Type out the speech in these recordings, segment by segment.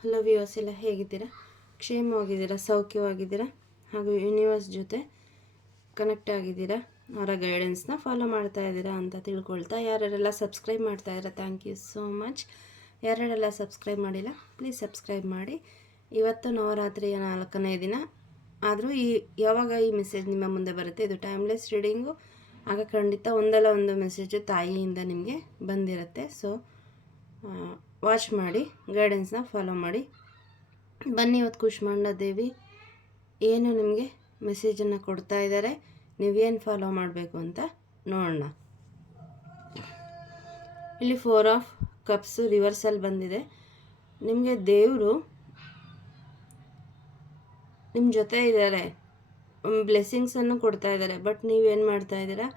Hello viewers ಎಲ್ಲ ಹೇಗಿದ್ದೀರಾ? ಕ್ಷೇಮವಾಗಿದ್ದೀರಾ? ಸೌಖ್ಯವಾಗಿದ್ದೀರಾ? ಹಾಗೂ ಯೂನಿವರ್ಸ್ ಜೊತೆ ಕನೆಕ್ಟ್ ಆಗಿದ್ದೀರಾ? ಅವರ ಗೈಡೆನ್ಸ್ನ ಫಾಲೋ ಮಾಡ್ತಾ ಇದ್ದೀರಾ ಅಂತ ತಿಳ್ಕೊಳ್ತಾ ಯಾರ್ಯಾರೆಲ್ಲ ಸಬ್ಸ್ಕ್ರೈಬ್ ಮಾಡ್ತಾ ಇದ್ದೀರಾ? ಥ್ಯಾಂಕ್ ಯು ಸೋ ಮಚ್ ಯಾರ್ಯಾರೆಲ್ಲ ಸಬ್ಸ್ಕ್ರೈಬ್ ಮಾಡಿಲ್ಲ ಪ್ಲೀಸ್ ಸಬ್ಸ್ಕ್ರೈಬ್ ಮಾಡಿ. ಇವತ್ತು ನವರಾತ್ರಿಯ ನಾಲ್ಕನೇ ದಿನ. ಆದರೂ ಈ, ಯಾವಾಗ ಈ ಮೆಸೇಜ್ ನಿಮ್ಮ ಮುಂದೆ ಬರುತ್ತೆ, ಇದು ಟೈಮ್ಲೆಸ್ ರೀಡಿಂಗು ಆಗ ಖಂಡಿತ ಒಂದಲ್ಲ ಒಂದು ಮೆಸೇಜು ತಾಯಿಯಿಂದ ನಿಮಗೆ ಬಂದಿರುತ್ತೆ. ಸೊ ವಾಚ್ ಮಾಡಿ ಗೈಡೆನ್ಸ್ನ ಫಾಲೋ ಮಾಡಿ. ಬನ್ನಿ ಇವತ್ತು ಕುಷ್ಮಾಂಡ ದೇವಿ. ಏನು ನಿಮಗೆ ಮೆಸೇಜನ್ನು ಕೊಡ್ತಾ ಇದ್ದಾರೆ ನೀವೇನು ಫಾಲೋ ಮಾಡಬೇಕು ಅಂತ ನೋಡೋಣ. ಇಲ್ಲಿ ಫೋರ್ ಆಫ್ ಕಪ್ಸು ರಿವರ್ಸಲ್ ಬಂದಿದೆ. ನಿಮಗೆ ದೇವರು ನಿಮ್ಮ ಜೊತೆ ಇದ್ದಾರೆ ಬ್ಲೆಸ್ಸಿಂಗ್ಸನ್ನು ಕೊಡ್ತಾ ಇದ್ದಾರೆ ಬಟ್ ನೀವೇನು ಮಾಡ್ತಾ ಇದ್ದೀರಾ?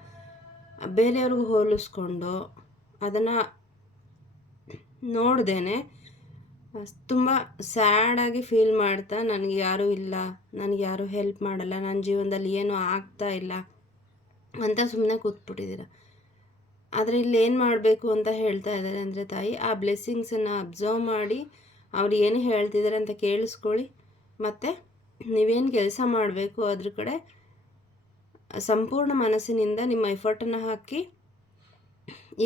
ಬೇರೆಯವ್ರಿಗೂ ಹೋಲಿಸ್ಕೊಂಡು ಅದನ್ನು ನೋಡ್ದೇನೆ. ತುಂಬ ಸ್ಯಾಡಾಗಿ ಫೀಲ್ ಮಾಡ್ತಾ, ನನಗೆ ಯಾರೂ ಇಲ್ಲ, ನನಗೆ ಯಾರೂ ಹೆಲ್ಪ್ ಮಾಡಲ್ಲ ನನ್ನ ಜೀವನದಲ್ಲಿ ಏನೂ ಆಗ್ತಾ ಇಲ್ಲ ಅಂತ ಸುಮ್ಮನೆ ಕೂತ್ಬಿಟ್ಟಿದ್ದೀರ. ಆದರೆ ಇಲ್ಲಿ ಏನು ಮಾಡಬೇಕು ಅಂತ ಹೇಳ್ತಾ ಇದ್ದಾರೆ ಅಂದರೆ, ತಾಯಿ, ಆ ಬ್ಲೆಸ್ಸಿಂಗ್ಸನ್ನು ಅಬ್ಸರ್ವ್ ಮಾಡಿ, ಅವ್ರು ಏನು ಹೇಳ್ತಿದ್ದಾರೆ ಅಂತ ಕೇಳಿಸ್ಕೊಳ್ಳಿ. ಮತ್ತು ನೀವೇನು ಕೆಲಸ ಮಾಡಬೇಕು ಅದ್ರ ಕಡೆ ಸಂಪೂರ್ಣ ಮನಸ್ಸಿನಿಂದ ನಿಮ್ಮ ಎಫರ್ಟನ್ನು ಹಾಕಿ,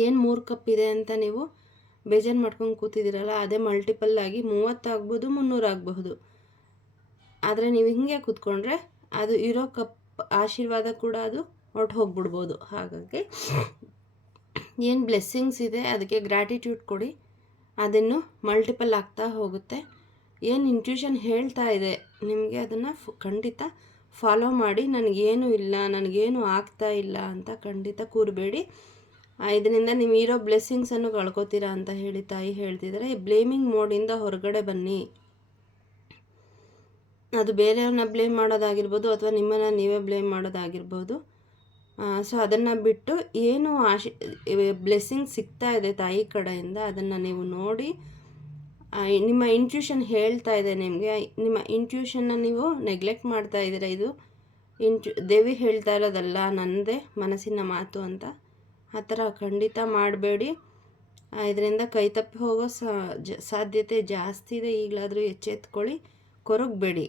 ಏನು ಮೂರು ಕಪ್ ಇದೆ ಅಂತ ನೀವು ಬೇಜಾರು ಮಾಡ್ಕೊಂಡು ಕೂತಿದ್ದೀರಲ್ಲ, ಅದೇ ಮಲ್ಟಿಪಲ್ ಆಗಿ ಮೂವತ್ತಾಗ್ಬೋದು ಮುನ್ನೂರು ಆಗಬಹುದು. ಆದರೆ ನೀವು ಹಿಂಗೆ ಕೂತ್ಕೊಂಡ್ರೆ ಅದು ಇರೋ ಕಪ್ ಆಶೀರ್ವಾದ ಕೂಡ ಅದು ಹೊರಟು ಹೋಗ್ಬಿಡ್ಬೋದು. ಹಾಗಾಗಿ ಏನು ಬ್ಲೆಸ್ಸಿಂಗ್ಸ್ ಇದೆ, ಅದಕ್ಕೆ ಗ್ರ್ಯಾಟಿಟ್ಯೂಡ್ ಕೊಡಿ. ಅದನ್ನು ಮಲ್ಟಿಪಲ್ ಆಗ್ತಾ ಹೋಗುತ್ತೆ. ಏನು ಇಂಟ್ಯೂಷನ್ ಹೇಳ್ತಾ ಇದೆ, ನಿಮಗೆ ಅದನ್ನು ಖಂಡಿತ ಫಾಲೋ ಮಾಡಿ. ನನಗೇನು ಇಲ್ಲ, ನನಗೇನು ಆಗ್ತಾ ಇಲ್ಲ ಅಂತ ಖಂಡಿತ ಕೂರಬೇಡಿ. ಇದರಿಂದ ನೀವು ಇರೋ ಬ್ಲೆಸ್ಸಿಂಗ್ಸನ್ನು ಕಳ್ಕೊತೀರಾ ಅಂತ ಹೇಳಿ ತಾಯಿ ಹೇಳ್ತಿದ್ದಾರೆ. ಬ್ಲೇಮಿಂಗ್ ಮೋಡಿಂದ ಹೊರಗಡೆ ಬನ್ನಿ. ಅದು ಬೇರೆಯವ್ರನ್ನ ಬ್ಲೇಮ್ ಮಾಡೋದಾಗಿರ್ಬೋದು ಅಥವಾ ನಿಮ್ಮನ್ನು ನೀವೇ ಬ್ಲೇಮ್ ಮಾಡೋದಾಗಿರ್ಬೋದು. ಸೊ ಅದನ್ನು ಬಿಟ್ಟು ಏನು ಆಶಿ ಬ್ಲೆಸ್ಸಿಂಗ್ ಸಿಗ್ತಾ ಇದೆ ತಾಯಿ ಕಡೆಯಿಂದ, ಅದನ್ನು ನೀವು ನೋಡಿ ನಿಮ್ಮ ಇಂಟ್ಯೂಷನ್ ಹೇಳ್ತಾ ಇದೆ ನಿಮಗೆ. ನಿಮ್ಮ ಇಂಟ್ಯೂಷನ್ನ ನೀವು ನೆಗ್ಲೆಕ್ಟ್ ಮಾಡ್ತಾ ಇದ್ದೀರಾ ಇದು? ಇಂಟ್ಯೂ ದೇವಿ ಹೇಳ್ತಾ ಇರೋದಲ್ಲ ನನ್ನದೇ ಮನಸ್ಸಿನ ಮಾತು ಅಂತ. ಆ ಥರ ಖಂಡಿತ ಮಾಡಬೇಡಿ. ಇದರಿಂದ ಕೈ ತಪ್ಪಿ ಹೋಗೋ ಸಾಧ್ಯತೆ ಜಾಸ್ತಿ ಇದೆ. ಈಗಲಾದರೂ ಎಚ್ಚೆತ್ಕೊಳ್ಳಿ, ಕೊರಗಬೇಡಿ.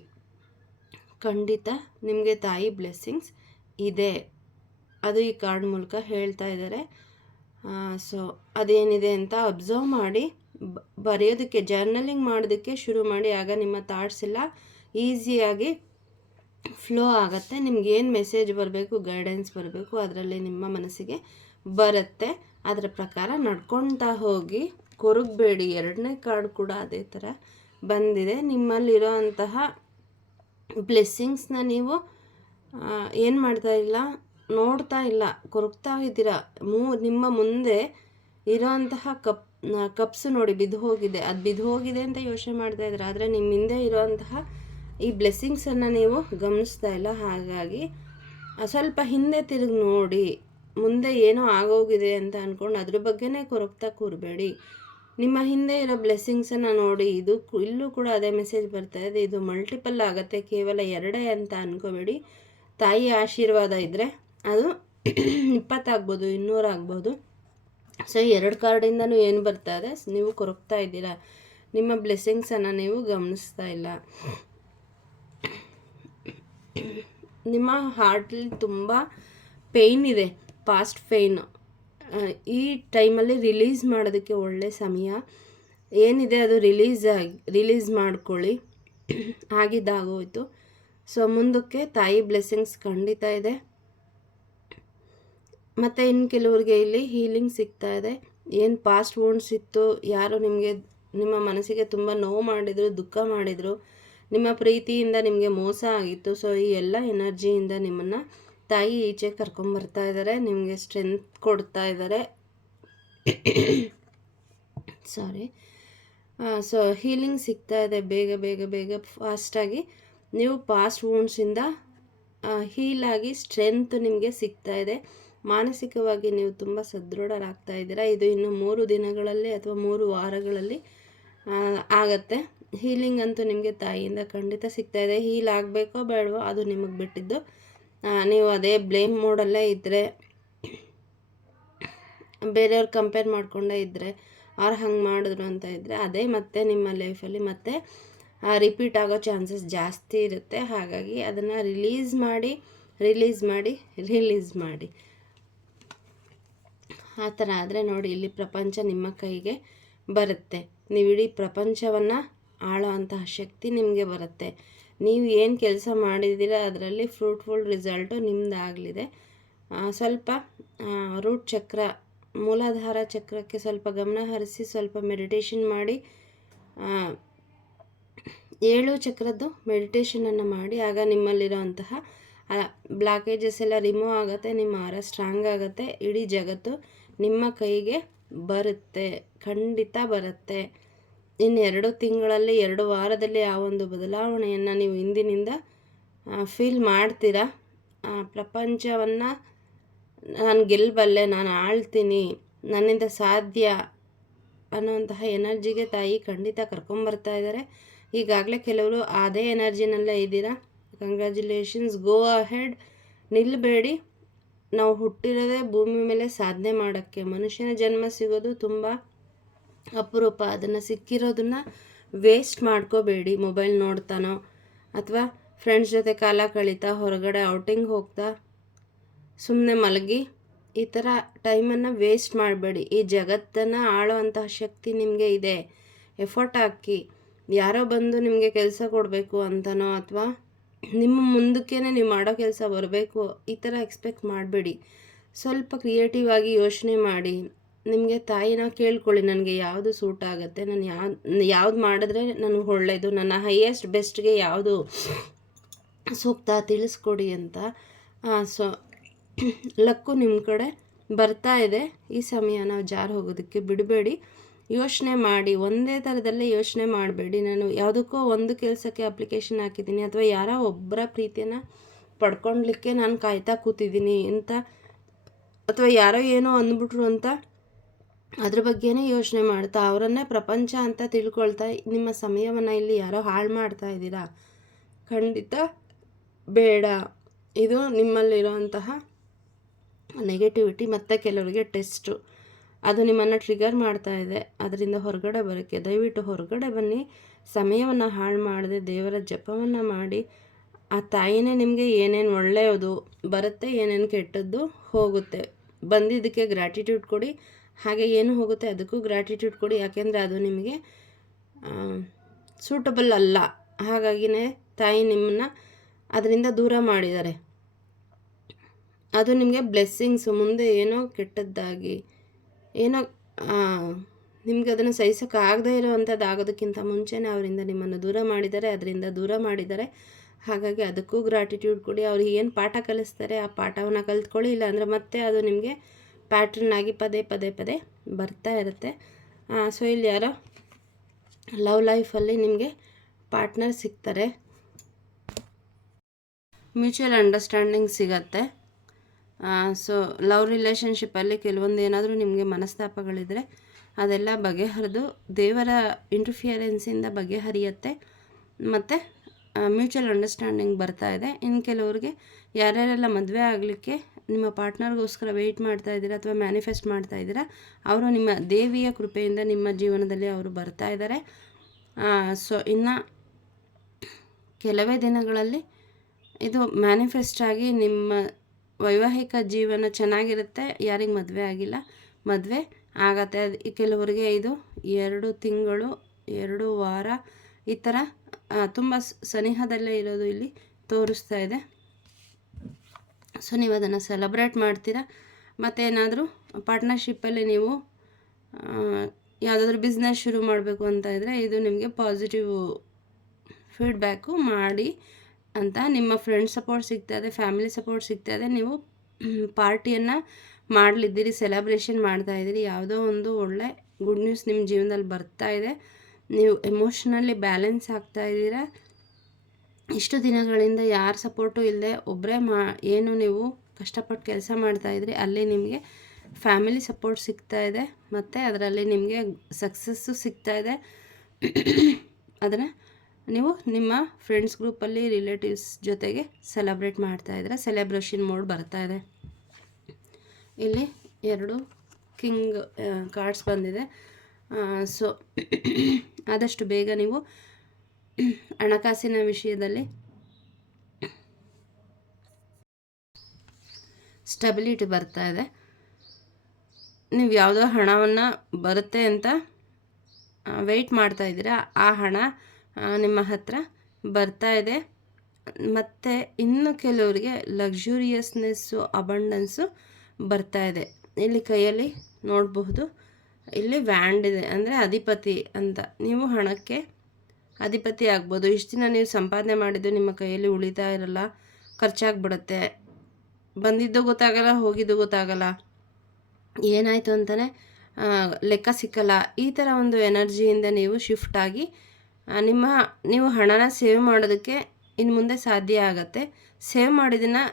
ಖಂಡಿತ ನಿಮಗೆ ತಾಯಿ ಬ್ಲೆಸ್ಸಿಂಗ್ಸ್ ಇದೆ. ಅದು ಈ ಕಾರ್ಡ್ ಮೂಲಕ ಹೇಳ್ತಾ ಇದ್ದಾರೆ. ಸೊ ಅದೇನಿದೆ ಅಂತ ಅಬ್ಸರ್ವ್ ಮಾಡಿ ಬರೆಯೋದಕ್ಕೆ ಜರ್ನಲಿಂಗ್ ಮಾಡೋದಕ್ಕೆ ಶುರು ಮಾಡಿ. ಆಗ ನಿಮ್ಮ ಥಾಟ್ಸ್ ಎಲ್ಲ ಈಸಿಯಾಗಿ ಫ್ಲೋ ಆಗುತ್ತೆ. ನಿಮ್ಗೆ ಏನು ಮೆಸೇಜ್ ಬರಬೇಕು ಗೈಡೆನ್ಸ್ ಬರಬೇಕು, ಅದರಲ್ಲಿ ನಿಮ್ಮ ಮನಸ್ಸಿಗೆ ಬರುತ್ತೆ. ಅದರ ಪ್ರಕಾರ ನಡ್ಕೊತಾ ಹೋಗಿ ಕೊರಗಬೇಡಿ. ಎರಡನೇ ಕಾರ್ಡ್ ಕೂಡ ಅದೇ ಥರ ಬಂದಿದೆ. ನಿಮ್ಮಲ್ಲಿರೋ ಅಂತಹ ಬ್ಲೆಸ್ಸಿಂಗ್ಸ್ನ ನೀವು ಏನು ಮಾಡ್ತಾ ಇಲ್ಲ? ನೋಡ್ತಾ ಇಲ್ಲ. ಕೊರಗ್ತಾ ಇದ್ದೀರಾ? ಮೂ, ನಿಮ್ಮ ಮುಂದೆ ಇರೋಂತಹ ಕಪ್ ಕಪ್ಸ್ ನೋಡಿ ಬಿದ್ದು ಹೋಗಿದೆ. ಅದು ಬಿದ್ದು ಹೋಗಿದೆ ಅಂತ ಯೋಚನೆ ಮಾಡ್ತಾ ಇದ್ದೀರ? ಆದರೆ ನಿಮ್ಮ ಹಿಂದೆ ಇರೋಂತಹ ಈ ಬ್ಲೆಸ್ಸಿಂಗ್ಸನ್ನು ನೀವು ಗಮನಿಸ್ತಾ ಇಲ್ಲ. ಹಾಗಾಗಿ ಸ್ವಲ್ಪ ಹಿಂದೆ ತಿರುಗಿ ನೋಡಿ. ಮುಂದೆ ಏನೋ ಆಗೋಗಿದೆ ಅಂತ ಅಂದ್ಕೊಂಡು ಅದ್ರ ಬಗ್ಗೆನೇ ಕೊರಗ್ತಾ ಕೂರಬೇಡಿ. ನಿಮ್ಮ ಹಿಂದೆ ಇರೋ ಬ್ಲೆಸ್ಸಿಂಗ್ಸನ್ನು ನೋಡಿ, ಇದು ಇಲ್ಲೂ ಕೂಡ ಅದೇ ಮೆಸೇಜ್ ಬರ್ತಾ ಇದೆ, ಇದು ಮಲ್ಟಿಪಲ್ ಆಗುತ್ತೆ, ಕೇವಲ ಎರಡೇ ಅಂತ ಅಂದ್ಕೋಬೇಡಿ ತಾಯಿ ಆಶೀರ್ವಾದ ಇದ್ದರೆ ಅದು ಇಪ್ಪತ್ತಾಗ್ಬೋದು, ಇನ್ನೂರು ಆಗ್ಬೋದು. ಸೊ ಎರಡು ಕಾರ್ಡಿಂದನೂ ಏನು ಬರ್ತಾ ಇದೆ, ನೀವು ಕೊರಗ್ತಾ ಇದ್ದೀರಾ. ನಿಮ್ಮ ಬ್ಲೆಸ್ಸಿಂಗ್ಸನ್ನು ನೀವು ಗಮನಿಸ್ತಾ ಇಲ್ಲ. ನಿಮ್ಮ ಹಾರ್ಟಲ್ಲಿ ತುಂಬ ಪೇಯ್ನ್ ಇದೆ. ಪಾಸ್ಟ್ ಫೇನ್ ಈ ಟೈಮಲ್ಲಿ ರಿಲೀಸ್ ಮಾಡೋದಕ್ಕೆ ಒಳ್ಳೆ ಸಮಯ. ಏನಿದೆ ಅದು ರಿಲೀಸ್ ಆಗಿ ರಿಲೀಸ್ ಮಾಡ್ಕೊಳ್ಳಿ. ಆಗಿದ್ದಾಗೋಯ್ತು ಸೊ ಮುಂದಕ್ಕೆ ತಾಯಿ ಬ್ಲೆಸ್ಸಿಂಗ್ಸ್ ಖಂಡಿತ ಇದೆ. ಮತ್ತು ಇನ್ನು ಕೆಲವ್ರಿಗೆ ಇಲ್ಲಿ ಹೀಲಿಂಗ್ ಸಿಗ್ತಾ ಇದೆ. ಏನು ಪಾಸ್ಟ್ ವೋಂಡ್ಸ್ ಇತ್ತು, ಯಾರು ನಿಮಗೆ, ನಿಮ್ಮ ಮನಸ್ಸಿಗೆ ತುಂಬ ನೋವು ಮಾಡಿದರು, ದುಃಖ ಮಾಡಿದರು, ನಿಮ್ಮ ಪ್ರೀತಿಯಿಂದ ನಿಮಗೆ ಮೋಸ ಆಗಿತ್ತು. ಸೊ ಈ ಎಲ್ಲ ಎನರ್ಜಿಯಿಂದ ನಿಮ್ಮನ್ನು ತಾಯಿ ಈಚೆ ಕರ್ಕೊಂಬರ್ತಾ ಇದ್ದಾರೆ ನಿಮಗೆ ಸ್ಟ್ರೆಂತ್ ಕೊಡ್ತಾ ಇದ್ದಾರೆ ಸಾರಿ ಸೊ ಹೀಲಿಂಗ್ ಸಿಗ್ತಾ ಇದೆ, ಬೇಗ ಬೇಗ ಬೇಗ ಫಾಸ್ಟಾಗಿ ನೀವು ಪಾಸ್ಟ್ ವೂಂಡ್ಸಿಂದ ಹೀಲಾಗಿ ಸ್ಟ್ರೆಂತ್ ನಿಮಗೆ ಸಿಗ್ತಾ ಇದೆ. ಮಾನಸಿಕವಾಗಿ ನೀವು ತುಂಬ ಸದೃಢರಾಗ್ತಾ ಇದ್ದೀರಾ. ಇದು ಇನ್ನು ಮೂರು ದಿನಗಳಲ್ಲಿ ಅಥವಾ ಮೂರು ವಾರಗಳಲ್ಲಿ ಆಗತ್ತೆ. ಹೀಲಿಂಗ್ ಅಂತೂ ನಿಮಗೆ ತಾಯಿಯಿಂದ ಖಂಡಿತ ಸಿಗ್ತಾ ಇದೆ. ಹೀಲ್ ಆಗಬೇಕೋ ಬೇಡವೋ ಅದು ನಿಮಗೆ ಬಿಟ್ಟಿದ್ದು. ನೀವು ಅದೇ ಬ್ಲೇಮ್ ಮೋಡಲ್ಲೇ ಇದ್ದರೆ ಬೇರೆಯವ್ರು ಕಂಪೇರ್ ಮಾಡಿಕೊಂಡೇ ಇದ್ದರೆ ಅವ್ರು ಹಂಗೆ ಮಾಡಿದ್ರು ಅಂತ ಇದ್ದರೆ ಅದೇ ಮತ್ತೆ ನಿಮ್ಮ ಲೈಫಲ್ಲಿ ಮತ್ತೆ ರಿಪೀಟ್ ಆಗೋ ಚಾನ್ಸಸ್ ಜಾಸ್ತಿ ಇರುತ್ತೆ. ಹಾಗಾಗಿ ಅದನ್ನು ರಿಲೀಸ್ ಮಾಡಿ ರಿಲೀಸ್ ಮಾಡಿ ರಿಲೀಸ್ ಮಾಡಿ. ಆ ಥರ ಆದರೆ ನೋಡಿ, ಇಲ್ಲಿ ಪ್ರಪಂಚ ನಿಮ್ಮ ಕೈಗೆ ಬರುತ್ತೆ. ನೀವು ಇಡೀ ಪ್ರಪಂಚವನ್ನು ಆಳೋ ಅಂತಹ ಶಕ್ತಿ ನಿಮಗೆ ಬರುತ್ತೆ. ನೀವು ಏನು ಕೆಲಸ ಮಾಡಿದ್ದೀರ ಅದರಲ್ಲಿ ಫ್ರೂಟ್ಫುಲ್ ರಿಸಲ್ಟು ನಿಮ್ಮದಾಗಲಿದೆ ಸ್ವಲ್ಪ ರೂಟ್ ಚಕ್ರ, ಮೂಲಾಧಾರ ಚಕ್ರಕ್ಕೆ ಸ್ವಲ್ಪ ಗಮನ ಹರಿಸಿ, ಸ್ವಲ್ಪ ಮೆಡಿಟೇಷನ್ ಮಾಡಿ ಏಳು ಚಕ್ರದ್ದು ಮೆಡಿಟೇಷನನ್ನು ಮಾಡಿ, ಆಗ ನಿಮ್ಮಲ್ಲಿರೋಂತಹ ಬ್ಲಾಕೇಜಸ್ ಎಲ್ಲ ರಿಮೂವ್ ಆಗುತ್ತೆ, ನಿಮ್ಮ ಆರ ಸ್ಟ್ರಾಂಗ್ ಆಗುತ್ತೆ, ಇಡೀ ಜಗತ್ತು ನಿಮ್ಮ ಕೈಗೆ ಬರುತ್ತೆ, ಖಂಡಿತ ಬರುತ್ತೆ. ಇನ್ನು ಎರಡು ತಿಂಗಳಲ್ಲಿ, ಎರಡು ವಾರದಲ್ಲಿ ಆ ಒಂದು ಬದಲಾವಣೆಯನ್ನು ನೀವು ಇಂದಿನಿಂದ ಫೀಲ್ ಮಾಡ್ತೀರಾ? ಪ್ರಪಂಚವನ್ನು ನಾನು ಗೆಲ್ಲಬಲ್ಲೆ ನಾನು ಆಳ್ತೀನಿ, ನನ್ನಿಂದ ಸಾಧ್ಯ ಅನ್ನುವಂತಹ ಎನರ್ಜಿಗೆ ತಾಯಿ ಖಂಡಿತ ಕರ್ಕೊಂಬರ್ತಾ ಇದ್ದಾರೆ ಈಗಾಗಲೇ ಕೆಲವರು ಅದೇ ಎನರ್ಜಿನಲ್ಲೇ ಇದ್ದೀರಾ? ಕಂಗ್ರ್ಯಾಚುಲೇಷನ್ಸ್ ಗೋ ಅಹೆಡ್ ನಿಲ್ಲಬೇಡಿ ನಾವು ಹುಟ್ಟಿರೋದೇ ಭೂಮಿ ಮೇಲೆ ಸಾಧನೆ ಮಾಡೋಕ್ಕೆ. ಮನುಷ್ಯನ ಜನ್ಮ ಸಿಗೋದು ತುಂಬ ಅಪರೂಪ. ಅದನ್ನು ಸಿಕ್ಕಿರೋದನ್ನು ವೇಸ್ಟ್ ಮಾಡ್ಕೋಬೇಡಿ ಮೊಬೈಲ್ ನೋಡ್ತಾನೋ. ಅಥವಾ ಫ್ರೆಂಡ್ಸ್ ಜೊತೆ ಕಾಲ ಕಳೀತಾ, ಹೊರಗಡೆ ಔಟಿಂಗ್ ಹೋಗ್ತಾ ಸುಮ್ಮನೆ ಮಲಗಿ, ಈ ಥರ ಟೈಮನ್ನು ವೇಸ್ಟ್ ಮಾಡಬೇಡಿ. ಈ ಜಗತ್ತನ್ನು ಆಳುವಂತಹ ಶಕ್ತಿ ನಿಮಗೆ ಇದೆ. ಎಫರ್ಟ್ ಹಾಕಿ. ಯಾರೋ ಬಂದು ನಿಮಗೆ ಕೆಲಸ ಕೊಡಬೇಕು ಅಂತನೋ ಅಥವಾ ನಿಮ್ಮ ಮುಂದಕ್ಕೇ ನೀವು ಮಾಡೋ ಕೆಲಸ ಬರಬೇಕು, ಈ ಥರ ಎಕ್ಸ್ಪೆಕ್ಟ್ ಮಾಡಬೇಡಿ. ಸ್ವಲ್ಪ ಕ್ರಿಯೇಟಿವ್ ಆಗಿ ಯೋಚನೆ ಮಾಡಿ. ನಿಮಗೆ ತಾಯಿನ ಕೇಳ್ಕೊಳ್ಳಿ, ನನಗೆ ಯಾವುದು ಸೂಟ್ ಆಗುತ್ತೆ, ನಾನು ಯಾವ್ದು ಯಾವ್ದು ಮಾಡಿದ್ರೆ ನನಗೆ ಒಳ್ಳೆಯದು ನನ್ನ ಹೈಯೆಸ್ಟ್ ಬೆಸ್ಟ್ಗೆ ಯಾವುದು ಸೂಕ್ತ ತಿಳಿಸ್ಕೊಡಿ ಅಂತ. ಸೊ ಲಕ್ಕು ನಿಮ್ಮ ಕಡೆ ಬರ್ತಾ ಇದೆ. ಈ ಸಮಯ ನಾವು ಜಾರು ಹೋಗೋದಕ್ಕೆ ಬಿಡಬೇಡಿ. ಯೋಚನೆ ಮಾಡಿ, ಒಂದೇ ಥರದಲ್ಲೇ ಯೋಚನೆ ಮಾಡಬೇಡಿ. ನಾನು ಯಾವುದಕ್ಕೋ ಒಂದು ಕೆಲಸಕ್ಕೆ ಅಪ್ಲಿಕೇಶನ್ ಹಾಕಿದ್ದೀನಿ, ಅಥವಾ ಯಾರೋ ಒಬ್ಬರ ಪ್ರೀತಿಯನ್ನು ಪಡ್ಕೊಳ್ಲಿಕ್ಕೆ ನಾನು ಕಾಯ್ತಾ ಕೂತಿದ್ದೀನಿ ಅಂತ, ಅಥವಾ ಯಾರೋ ಏನೋ ಅಂದ್ಬಿಟ್ರು ಅಂತ ಅದ್ರ ಬಗ್ಗೆನೇ ಯೋಚನೆ ಮಾಡ್ತಾ, ಅವರನ್ನೇ ಪ್ರಪಂಚ ಅಂತ ತಿಳ್ಕೊಳ್ತಾ, ನಿಮ್ಮ ಸಮಯವನ್ನು ಇಲ್ಲಿ ಯಾರೋ ಹಾಳು ಮಾಡ್ತಾ ಇದ್ದೀರಾ? ಖಂಡಿತ ಬೇಡ. ಇದು ನಿಮ್ಮಲ್ಲಿರುವಂತಹ ನೆಗೆಟಿವಿಟಿ ಮತ್ತು ಕೆಲವರಿಗೆ ಟೆಸ್ಟು ಅದು ನಿಮ್ಮನ್ನು ಟ್ರಿಗರ್ ಮಾಡ್ತಾ ಇದೆ. ಅದರಿಂದ ಹೊರಗಡೆ ಬರೋಕ್ಕೆ, ದಯವಿಟ್ಟು ಹೊರಗಡೆ ಬನ್ನಿ. ಸಮಯವನ್ನು ಹಾಳು ಮಾಡದೆ, ದೇವರ ಜಪವನ್ನು ಮಾಡಿ. ಆ ತಾಯಿನೇ ನಿಮಗೆ ಏನೇನು ಒಳ್ಳೆಯದು, ಬರುತ್ತೆ, ಏನೇನು ಕೆಟ್ಟದ್ದು ಹೋಗುತ್ತೆ. ಬಂದಿದ್ದಕ್ಕೆ ಗ್ರ್ಯಾಟಿಟ್ಯೂಡ್ ಕೊಡಿ. ಹಾಗೆ ಏನು ಹೋಗುತ್ತೆ ಅದಕ್ಕೂ ಗ್ರ್ಯಾಟಿಟ್ಯೂಡ್ ಕೊಡಿ. ಯಾಕೆಂದರೆ ಅದು ನಿಮಗೆ ಸೂಟಬಲ್ ಅಲ್ಲ. ಹಾಗಾಗಿನೇ ತಾಯಿ ನಿಮ್ಮನ್ನು ಅದರಿಂದ ದೂರ ಮಾಡಿದ್ದಾರೆ. ಅದು ನಿಮಗೆ ಬ್ಲೆಸ್ಸಿಂಗ್ಸು ಮುಂದೆ ಏನೋ ಕೆಟ್ಟದ್ದಾಗಿ, ಏನೋ ನಿಮಗೆ ಅದನ್ನು ಸಹಿಸೋಕ್ಕಾಗದೇ ಇರೋವಂಥದ್ದು ಆಗೋದಕ್ಕಿಂತ ಮುಂಚೆನೇ ಅವರಿಂದ ನಿಮ್ಮನ್ನು ದೂರ ಮಾಡಿದ್ದಾರೆ, ಅದರಿಂದ ದೂರ ಮಾಡಿದ್ದಾರೆ. ಹಾಗಾಗಿ ಅದಕ್ಕೂ ಗ್ರಾಟಿಟ್ಯೂಡ್ ಕೊಡಿ. ಅವ್ರಿಗೆ ಏನು ಪಾಠ ಕಲಿಸ್ತಾರೆ ಆ ಪಾಠವನ್ನು ಕಲ್ತ್ಕೊಳ್ಳಿ. ಇಲ್ಲಾಂದರೆ ಮತ್ತೆ ಅದು ನಿಮಗೆ ಪ್ಯಾಟ್ರನ್ ಆಗಿ ಪದೇ ಪದೇ ಪದೇ ಬರ್ತಾ ಇರುತ್ತೆ. ಸೊ ಇಲ್ಲಿ ಯಾರೋ ಲವ್ ಲೈಫಲ್ಲಿ ನಿಮಗೆ ಪಾರ್ಟ್ನರ್ ಸಿಗ್ತಾರೆ. ಮ್ಯೂಚುವಲ್ ಅಂಡರ್ಸ್ಟ್ಯಾಂಡಿಂಗ್ ಸಿಗತ್ತೆ. ಸೊ ಲವ್ ರಿಲೇಷನ್ಶಿಪ್ಪಲ್ಲಿ ಕೆಲವೊಂದು ಏನಾದರೂ ನಿಮಗೆ ಮನಸ್ತಾಪಗಳಿದ್ರೆ ಅದೆಲ್ಲ ಬಗೆಹರಿದು ದೇವರ ಇಂಟರ್ಫಿಯರೆನ್ಸಿಂದ ಬಗೆಹರಿಯುತ್ತೆ. ಮತ್ತು ಮ್ಯೂಚುವಲ್ ಅಂಡರ್ಸ್ಟ್ಯಾಂಡಿಂಗ್ ಬರ್ತಾ ಇದೆ. ಇನ್ನು ಕೆಲವರಿಗೆ ಯಾರ್ಯಾರೆಲ್ಲ ಮದುವೆ ಆಗಲಿಕ್ಕೆ ನಿಮ್ಮ ಪಾರ್ಟ್ನರ್ಗೋಸ್ಕರ ವೆಯ್ಟ್ ಮಾಡ್ತಾ ಇದ್ದೀರಾ ಅಥವಾ ಮ್ಯಾನಿಫೆಸ್ಟ್ ಮಾಡ್ತಾ ಇದ್ದೀರಾ, ಅವರು ನಿಮ್ಮ ದೇವಿಯ ಕೃಪೆಯಿಂದ ನಿಮ್ಮ ಜೀವನದಲ್ಲಿ ಅವರು ಬರ್ತಾ ಇದ್ದಾರೆ. ಸೊ ಇನ್ನು ಕೆಲವೇ ದಿನಗಳಲ್ಲಿ ಇದು ಮ್ಯಾನಿಫೆಸ್ಟ್ ಆಗಿ ನಿಮ್ಮ ವೈವಾಹಿಕ ಜೀವನ ಚೆನ್ನಾಗಿರುತ್ತೆ, ಯಾರಿಗೆ ಮದುವೆ ಆಗಿಲ್ಲ, ಮದುವೆ ಆಗತ್ತೆ. ಕೆಲವರಿಗೆ ಇದು ಎರಡು ತಿಂಗಳು, ಎರಡು ವಾರ ಈ ಥರ ತುಂಬ ಸನಿಹದಲ್ಲೇ ಇರೋದು ಇಲ್ಲಿ ತೋರಿಸ್ತಾ ಇದೆ. ಸೊ, ನೀವು ಅದನ್ನು ಸೆಲೆಬ್ರೇಟ್ ಮಾಡ್ತೀರಾ? ಮತ್ತೇನಾದರೂ ಪಾರ್ಟ್ನರ್ಶಿಪ್ಪಲ್ಲಿ ನೀವು ಯಾವುದಾದ್ರೂ ಬಿಸ್ನೆಸ್ ಶುರು ಮಾಡಬೇಕು ಅಂತ ಇದ್ದರೆ ಇದು ನಿಮಗೆ ಪಾಸಿಟಿವ್ ಫೀಡ್ಬ್ಯಾಕು ಮಾಡಿ ಅಂತ ನಿಮ್ಮ ಫ್ರೆಂಡ್ ಸಪೋರ್ಟ್ ಸಿಗ್ತಾಯಿದೆ ಫ್ಯಾಮಿಲಿ ಸಪೋರ್ಟ್ ಸಿಗ್ತಾಯಿದೆ ನೀವು ಪಾರ್ಟಿಯನ್ನು ಮಾಡಲಿದ್ದೀರಿ ಸೆಲೆಬ್ರೇಷನ್ ಮಾಡ್ತಾ ಇದ್ದೀರಿ. ಯಾವುದೋ ಒಂದು ಒಳ್ಳೆ ಗುಡ್ ನ್ಯೂಸ್ ನಿಮ್ಮ ಜೀವನದಲ್ಲಿ ಬರ್ತಾ ಇದೆ. ನೀವು ಎಮೋಷ್ನಲಿ ಬ್ಯಾಲೆನ್ಸ್ ಆಗ್ತಾ ಇದ್ದೀರಾ? ಇಷ್ಟು ದಿನಗಳಿಂದ ಯಾರ ಸಪೋರ್ಟು ಇಲ್ಲದೆ ಒಬ್ಬರೇ ಮಾ, ಏನು ನೀವು ಕಷ್ಟಪಟ್ಟು ಕೆಲಸ ಮಾಡ್ತಾಯಿದ್ರಿ ಅಲ್ಲಿ ನಿಮಗೆ ಫ್ಯಾಮಿಲಿ ಸಪೋರ್ಟ್ ಸಿಗ್ತಾ ಇದೆ, ಮತ್ತು ಅದರಲ್ಲಿ ನಿಮಗೆ ಸಕ್ಸಸ್ಸು ಸಿಗ್ತಾ ಇದೆ. ಅದನ್ನು ನೀವು ನಿಮ್ಮ ಫ್ರೆಂಡ್ಸ್ ಗ್ರೂಪಲ್ಲಿ ರಿಲೇಟಿವ್ಸ್ ಜೊತೆಗೆ ಸೆಲೆಬ್ರೇಟ್ ಮಾಡ್ತಾ ಇದ್ರೆ ಸೆಲೆಬ್ರೇಷನ್ ಮೋಡ್ ಬರ್ತಾ ಇದೆ. ಇಲ್ಲಿ ಎರಡು ಕಿಂಗ್ ಕಾರ್ಡ್ಸ್ ಬಂದಿದೆ. ಸೊ ಆದಷ್ಟು ಬೇಗ ನೀವು ಹಣಕಾಸಿನ ವಿಷಯದಲ್ಲಿ ಸ್ಟೆಬಿಲಿಟಿ ಬರ್ತಾ ಇದೆ. ನೀವು ಯಾವುದೋ ಹಣವನ್ನು ಬರುತ್ತೆ ಅಂತ ವೆಯ್ಟ್ ಮಾಡ್ತಾ ಇದ್ದೀರ, ಆ ಹಣ ನಿಮ್ಮ ಹತ್ರ ಬರ್ತಾ ಇದೆ. ಮತ್ತು ಇನ್ನು ಕೆಲವರಿಗೆ ಲಕ್ಸುರಿಯಸ್ನೆಸ್ಸು ಅಬಂಡೆನ್ಸು ಬರ್ತಾ ಇದೆ. ಇಲ್ಲಿ ಕೈಯಲ್ಲಿ ನೋಡಬಹುದು. ಇಲ್ಲಿ ವ್ಯಾಂಡ್ ಇದೆ ಅಂದರೆ ಅಧಿಪತಿ ಅಂತ. ನೀವು ಹಣಕ್ಕೆ ಅಧಿಪತಿ ಆಗ್ಬೋದು. ಇಷ್ಟು ದಿನ ನೀವು ಸಂಪಾದನೆ ಮಾಡಿದ್ದು ನಿಮ್ಮ ಕೈಯಲ್ಲಿ ಉಳಿತಾ ಇರಲ್ಲ, ಖರ್ಚಾಗ್ಬಿಡುತ್ತೆ. ಬಂದಿದ್ದು ಗೊತ್ತಾಗಲ್ಲ, ಹೋಗಿದ್ದು ಗೊತ್ತಾಗಲ್ಲ. ಏನಾಯಿತು ಅಂತಲೇ ಲೆಕ್ಕ ಸಿಕ್ಕಲ್ಲ. ಈ ಥರ ಒಂದು ಎನರ್ಜಿಯಿಂದ ನೀವು ಶಿಫ್ಟ್ ಆಗಿ ನಿಮ್ಮ, ನೀವು ಹಣನ ಸೇವ್ ಮಾಡೋದಕ್ಕೆ ಇನ್ನು ಮುಂದೆ ಸಾಧ್ಯ ಆಗತ್ತೆ. ಸೇವ್ ಮಾಡಿದ್ದನ್ನು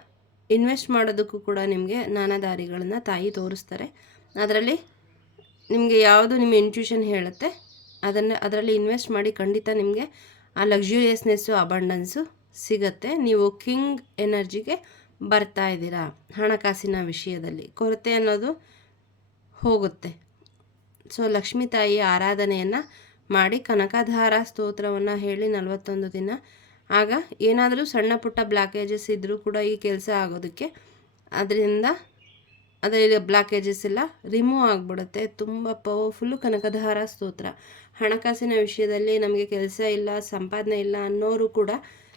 ಇನ್ವೆಸ್ಟ್ ಮಾಡೋದಕ್ಕೂ ಕೂಡ ನಿಮಗೆ ನಾನಾ ದಾರಿಗಳನ್ನು ತಾಯಿ ತೋರಿಸ್ತಾರೆ. ಅದರಲ್ಲಿ ನಿಮಗೆ ಯಾವುದು ನಿಮ್ಮ ಇಂಟ್ಯೂಷನ್ ಹೇಳುತ್ತೆ, ಅದನ್ನು ಅದರಲ್ಲಿ ಇನ್ವೆಸ್ಟ್ ಮಾಡಿ ಖಂಡಿತ ನಿಮಗೆ ಆ ಲಕ್ಸುರಿಯಸ್ನೆಸ್ಸು ಅಬಂಡನ್ಸು ಸಿಗತ್ತೆ. ನೀವು ಕಿಂಗ್ ಎನರ್ಜಿಗೆ ಬರ್ತಾ ಇದ್ದೀರಾ ಹಣಕಾಸಿನ ವಿಷಯದಲ್ಲಿ. ಕೊರತೆ ಅನ್ನೋದು ಹೋಗುತ್ತೆ. ಸೊ ಲಕ್ಷ್ಮೀ ತಾಯಿಯ ಆರಾಧನೆಯನ್ನು ಮಾಡಿ ಕನಕಧಾರ ಸ್ತೋತ್ರವನ್ನು ಹೇಳಿ ನಲವತ್ತೊಂದು ದಿನ. ಆಗ ಏನಾದರೂ ಸಣ್ಣ ಪುಟ್ಟ ಬ್ಲಾಕೇಜಸ್ ಇದ್ದರೂ ಕೂಡ ಈ ಕೆಲಸ ಆಗೋದಕ್ಕೆ, ಅದರಿಂದ ಅದರಲ್ಲಿ ಬ್ಲಾಕೇಜಸ್ ಎಲ್ಲ ರಿಮೂವ್ ಆಗಿಬಿಡುತ್ತೆ. ತುಂಬ ಪವರ್ಫುಲ್ಲು ಕನಕಧಾರ ಸ್ತೋತ್ರ. ಹಣಕಾಸಿನ ವಿಷಯದಲ್ಲಿ ನಮಗೆ ಕೆಲಸ ಇಲ್ಲ, ಸಂಪಾದನೆ ಇಲ್ಲ ಅನ್ನೋರು ಕೂಡ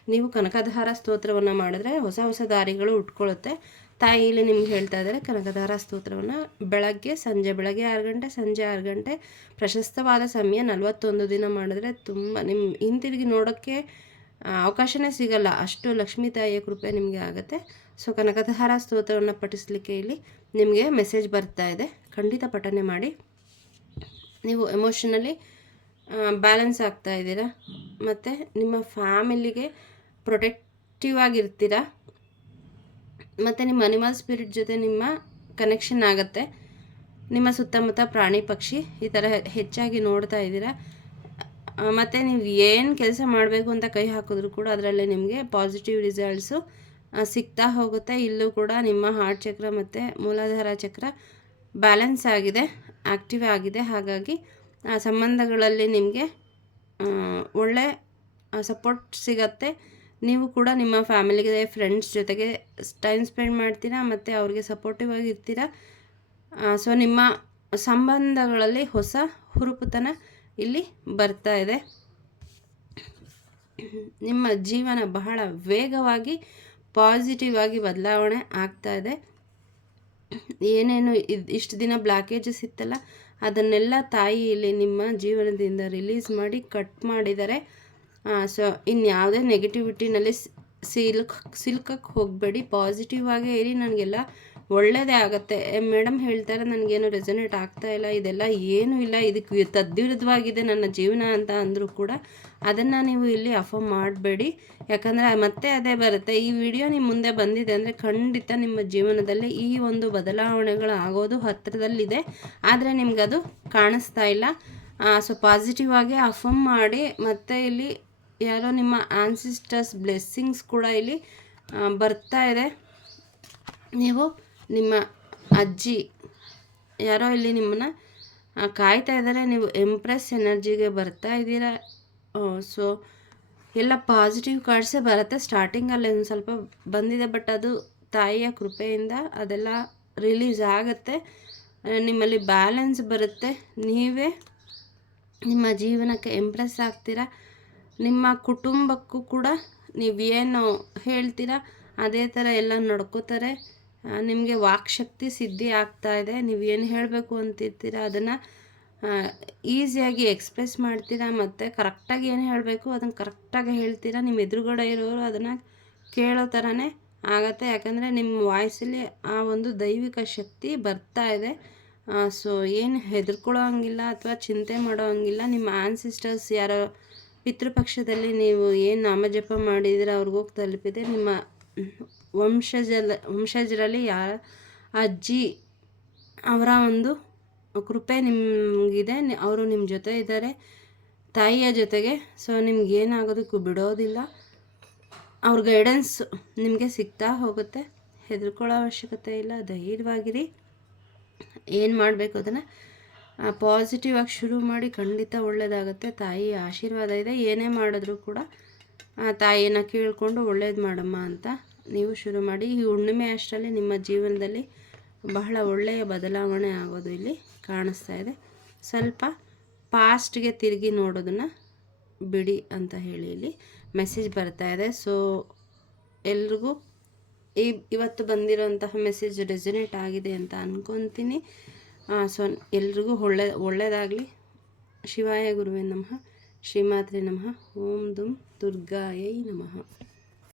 ನೀವು ಕನಕಧಾರ ಸ್ತೋತ್ರವನ್ನು ಮಾಡಿದ್ರೆ ಹೊಸ ಹೊಸ ದಾರಿಗಳು ಉಟ್ಕೊಳ್ಳುತ್ತೆ ತಾಯಿ ನಿಮ್ಗೆ ಹೇಳ್ತಾ ಇದ್ದಾರೆ, ಕನಕಧಾರ ಸ್ತೋತ್ರವನ್ನು ಬೆಳಗ್ಗೆ ಸಂಜೆ, ಬೆಳಗ್ಗೆ ಆರು ಗಂಟೆ, ಸಂಜೆ ಆರು ಗಂಟೆ ಪ್ರಶಸ್ತವಾದ ಸಮಯ ನಲವತ್ತೊಂದು ದಿನ ಮಾಡಿದ್ರೆ ತುಂಬ ನಿಮ್ಮ ಹಿಂತಿರುಗಿ ನೋಡೋಕ್ಕೆ ಅವಕಾಶನೇ ಸಿಗಲ್ಲ. ಅಷ್ಟು ಲಕ್ಷ್ಮೀ ತಾಯಿಯ ಕೃಪೆ ನಿಮಗೆ ಆಗುತ್ತೆ. ಸೊ ಕನಕಧಾರ ಸ್ತೋತ್ರವನ್ನು ಪಠಿಸಲಿಕ್ಕೆ ಇಲ್ಲಿ ನಿಮಗೆ ಮೆಸೇಜ್ ಬರ್ತಾ ಇದೆ. ಖಂಡಿತ ಪಠನೆ ಮಾಡಿ. ನೀವು ಎಮೋಷನಲಿ ಬ್ಯಾಲೆನ್ಸ್ ಆಗ್ತಾ ಇದ್ದೀರಾ? ಮತ್ತು ನಿಮ್ಮ ಫ್ಯಾಮಿಲಿಗೆ ಪ್ರೊಟೆಕ್ಟಿವ್ ಆಗಿರ್ತೀರಾ? ಮತ್ತು ನಿಮ್ಮ ಅನಿಮಲ್ ಸ್ಪಿರಿಟ್ ಜೊತೆ ನಿಮ್ಮ ಕನೆಕ್ಷನ್ ಆಗುತ್ತೆ. ನಿಮ್ಮ ಸುತ್ತಮುತ್ತ ಪ್ರಾಣಿ ಪಕ್ಷಿ ಈ ಥರ ಹೆಚ್ಚಾಗಿ ನೋಡ್ತಾ ಇದ್ದೀರಾ? ಮತ್ತು ನೀವು ಏನು ಕೆಲಸ ಮಾಡಬೇಕು ಅಂತ ಕೈ ಹಾಕಿದ್ರು ಕೂಡ ಅದರಲ್ಲೇ ನಿಮಗೆ ಪಾಸಿಟಿವ್ ರಿಸಲ್ಟ್ಸು ಸಿಗ್ತಾ ಹೋಗುತ್ತೆ. ಇಲ್ಲೂ ಕೂಡ ನಿಮ್ಮ ಹಾರ್ಟ್ ಚಕ್ರ ಮತ್ತು ಮೂಲಾಧಾರ ಚಕ್ರ ಬ್ಯಾಲೆನ್ಸ್ ಆಗಿದೆ ಆ್ಯಕ್ಟಿವ್ ಆಗಿದೆ. ಹಾಗಾಗಿ ಆ ಸಂಬಂಧಗಳಲ್ಲಿ ನಿಮಗೆ ಒಳ್ಳೆ ಸಪೋರ್ಟ್ ಸಿಗತ್ತೆ. ನೀವು ಕೂಡ ನಿಮ್ಮ ಫ್ಯಾಮಿಲಿಗೆ ಫ್ರೆಂಡ್ಸ್ ಜೊತೆಗೆ ಟೈಮ್ ಸ್ಪೆಂಡ್ ಮಾಡ್ತೀರಾ ಮತ್ತು ಅವ್ರಿಗೆ ಸಪೋರ್ಟಿವ್ ಆಗಿರ್ತೀರಾ ಸೊ ನಿಮ್ಮ ಸಂಬಂಧಗಳಲ್ಲಿ ಹೊಸ ಹುರುಪುತನ ಇಲ್ಲಿ ಬರ್ತಾ ಇದೆ. ನಿಮ್ಮ ಜೀವನ ಬಹಳ ವೇಗವಾಗಿ ಪಾಸಿಟಿವ್ ಆಗಿ ಬದಲಾವಣೆ ಆಗ್ತಾ ಇದೆ. ಏನೇನು ಇದು, ಇಷ್ಟು ದಿನ ಬ್ಲಾಕೇಜಸ್ ಇತ್ತಲ್ಲ, ಅದನ್ನೆಲ್ಲ ತಾಯಿ ಇಲ್ಲಿ ನಿಮ್ಮ ಜೀವನದಿಂದ ರಿಲೀಸ್ ಮಾಡಿ ಕಟ್ ಮಾಡಿದ್ದಾರೆ ಸೊ ಇನ್ಯಾವುದೇ ನೆಗೆಟಿವಿಟಿನಲ್ಲಿ ಸಿಲ್ಕ್, ಸಿಲ್ಕಕ್ಕೆ ಹೋಗಬೇಡಿ ಪಾಸಿಟಿವ್ ಆಗೇ ಇರಿ, ನನಗೆಲ್ಲ ಒಳ್ಳೆಯದೇ ಆಗುತ್ತೆ. ಮೇಡಮ್ ಹೇಳ್ತಾರೆ, ನನಗೇನು ರೆಸನೇಟ್ ಆಗ್ತಾ ಇಲ್ಲ. ಇದೆಲ್ಲ ಏನೂ ಇಲ್ಲ. ಇದಕ್ಕೆ ತದ್ವಿರುದ್ಧವಾಗಿದೆ ನನ್ನ ಜೀವನ ಅಂತ ಅಂದರೂ ಕೂಡ ಅದನ್ನು ನೀವು ಇಲ್ಲಿ ಅಫರ್ಮ್ ಮಾಡಬೇಡಿ. ಯಾಕಂದರೆ ಮತ್ತೆ ಅದೇ ಬರುತ್ತೆ. ಈ ವಿಡಿಯೋ ನಿಮ್ಮ ಮುಂದೆ ಬಂದಿದೆ ಅಂದರೆ ಖಂಡಿತ ನಿಮ್ಮ ಜೀವನದಲ್ಲಿ ಈ ಒಂದು ಬದಲಾವಣೆಗಳು ಆಗೋದು ಹತ್ತಿರದಲ್ಲಿದೆ ಆದರೆ ಅದು ಕಾಣಿಸ್ತಾ ಇಲ್ಲ. ಸೊ ಪಾಸಿಟಿವ್ ಆಗಿ ಅಫರ್ಮ್ ಮಾಡಿ ಮತ್ತೆ ಇಲ್ಲಿ ಯಾರೋ ನಿಮ್ಮ ಆನ್ಸಿಸ್ಟರ್ಸ್ ಬ್ಲೆಸ್ಸಿಂಗ್ಸ್ ಕೂಡ ಇಲ್ಲಿ ಬರ್ತಾ ಇದೆ. ನೀವು ನಿಮ್ಮ ಅಜ್ಜಿ, ಯಾರೋ ಇಲ್ಲಿ ನಿಮ್ಮನ್ನು ಕಾಯ್ತಾ ಇದ್ದಾರೆ, ನೀವು ಎಂಪ್ರೆಸ್ ಎನರ್ಜಿಗೆ ಬರ್ತಾ ಇದ್ದೀರಾ. ಸೊ ಎಲ್ಲ ಪಾಸಿಟಿವ್ ಕಾರ್ಡ್ಸೇ ಬರುತ್ತೆ. ಸ್ಟಾರ್ಟಿಂಗಲ್ಲಿ ಒಂದು ಸ್ವಲ್ಪ ಬಂದಿದೆ ಬಟ್ ಅದು ತಾಯಿಯ ಕೃಪೆಯಿಂದ ಅದೆಲ್ಲ ರಿಲೀಸ್ ಆಗುತ್ತೆ. ನಿಮ್ಮಲ್ಲಿ ಬ್ಯಾಲೆನ್ಸ್ ಬರುತ್ತೆ. ನೀವೇ ನಿಮ್ಮ ಜೀವನಕ್ಕೆ ಎಂಪ್ರೆಸ್ ಆಗ್ತೀರಾ. ನಿಮ್ಮ ಕುಟುಂಬಕ್ಕೂ ಕೂಡ ನೀವೇನು ಹೇಳ್ತೀರಾ, ಅದೇ ಥರ ಎಲ್ಲ ನಡ್ಕೋತಾರೆ. ನಿಮಗೆ ವಾಕ್ಶಕ್ತಿ ಸಿದ್ಧಿ ಆಗ್ತಾ ಇದೆ. ನೀವು ಏನು ಹೇಳಬೇಕು ಅಂತಿರ್ತೀರ? ಅದನ್ನು ಈಸಿಯಾಗಿ ಎಕ್ಸ್ಪ್ರೆಸ್ ಮಾಡ್ತೀರಾ? ಮತ್ತು ಕರೆಕ್ಟಾಗಿ ಏನು ಹೇಳಬೇಕು? ಅದನ್ನು ಕರೆಕ್ಟಾಗಿ ಹೇಳ್ತೀರಾ? ನಿಮ್ಮ ಎದುರುಗಡೆ ಇರೋರು ಅದನ್ನು ಕೇಳೋ ಥರನೇ ಆಗತ್ತೆ. ಯಾಕಂದರೆ ನಿಮ್ಮ ವಾಯ್ಸಲ್ಲಿ ಆ ಒಂದು ದೈವಿಕ ಶಕ್ತಿ ಬರ್ತಾ ಇದೆ. ಸೊ ಏನು ಹೆದರ್ಕೊಳ್ಳೋ ಹಂಗಿಲ್ಲ ಅಥವಾ ಚಿಂತೆ ಮಾಡೋ ಹಂಗಿಲ್ಲ. ನಿಮ್ಮ ಆನ್ಸಿಸ್ಟರ್ಸ್ ಯಾರೋ ಪಿತೃಪಕ್ಷದಲ್ಲಿ ನೀವು ಏನು ನಾಮಜಪ ಮಾಡಿದರೆ ಅವ್ರಿಗೋಗಿ ತಲುಪಿದೆ. ನಿಮ್ಮ ವಂಶಜದ ವಂಶಜರಲ್ಲಿ ಯಾರ, ಅಜ್ಜಿ ಅವರ ಒಂದು ಕೃಪೆ ನಿಮಗಿದೆ ಅವರು ನಿಮ್ಮ ಜೊತೆ ಇದ್ದಾರೆ. ತಾಯಿಯ ಜೊತೆಗೆ, ಸೊ ನಿಮ್ಗೆ ಏನಾಗೋದಕ್ಕೂ ಬಿಡೋದಿಲ್ಲ. ಅವ್ರ ಗೈಡೆನ್ಸ್ ನಿಮಗೆ ಸಿಗ್ತಾ ಹೋಗುತ್ತೆ. ಹೆದರ್ಕೊಳ್ಳೋ ಅವಶ್ಯಕತೆ ಇಲ್ಲ, ಧೈರ್ಯವಾಗಿರಿ. ಏನು ಮಾಡಬೇಕು ಅದನ್ನು? ಪಾಸಿಟಿವ್ ಆಗಿ ಶುರು ಮಾಡಿ ಖಂಡಿತ ಒಳ್ಳೆಯದಾಗುತ್ತೆ ತಾಯಿ ಆಶೀರ್ವಾದ ಇದೆ. ಏನೇ ಮಾಡಿದ್ರೂ ಕೂಡ ತಾಯಿಯನ್ನು ತಾಯಿನ ಕೇಳಿಕೊಂಡು ಒಳ್ಳೇದು ಮಾಡಮ್ಮ ಅಂತ ನೀವು ಶುರು ಮಾಡಿ ಈ ಹುಣ್ಣಿಮೆ ಅಷ್ಟರಲ್ಲಿ ನಿಮ್ಮ ಜೀವನದಲ್ಲಿ ಬಹಳ ಒಳ್ಳೆಯ ಬದಲಾವಣೆ ಆಗೋದು ಇಲ್ಲಿ ಕಾಣಿಸ್ತಾ ಇದೆ. ಸ್ವಲ್ಪ ಪಾಸ್ಟ್ಗೆ ತಿರುಗಿ ನೋಡೋದನ್ನು ಬಿಡಿ ಅಂತ ಹೇಳಿ ಇಲ್ಲಿ ಮೆಸೇಜ್ ಬರ್ತಾ ಇದೆ. ಸೊ, ಎಲ್ರಿಗೂ ಈ ಇವತ್ತು ಬಂದಿರೋಂತಹ ಮೆಸೇಜ್ ರೆಸನೇಟ್ ಆಗಿದೆ ಅಂತ ಅಂದ್ಕೊತೀನಿ ಸೊ, ಎಲ್ರಿಗೂ ಒಳ್ಳೆ ಒಳ್ಳೆಯದಾಗಲಿ ಶಿವಾಯ ಗುರುವೇ ನಮಃ. ಶ್ರೀಮಾತ್ರೆ ನಮಃ. ಓಂ ದುಂ ದುರ್ಗಾಯೈ ನಮಃ.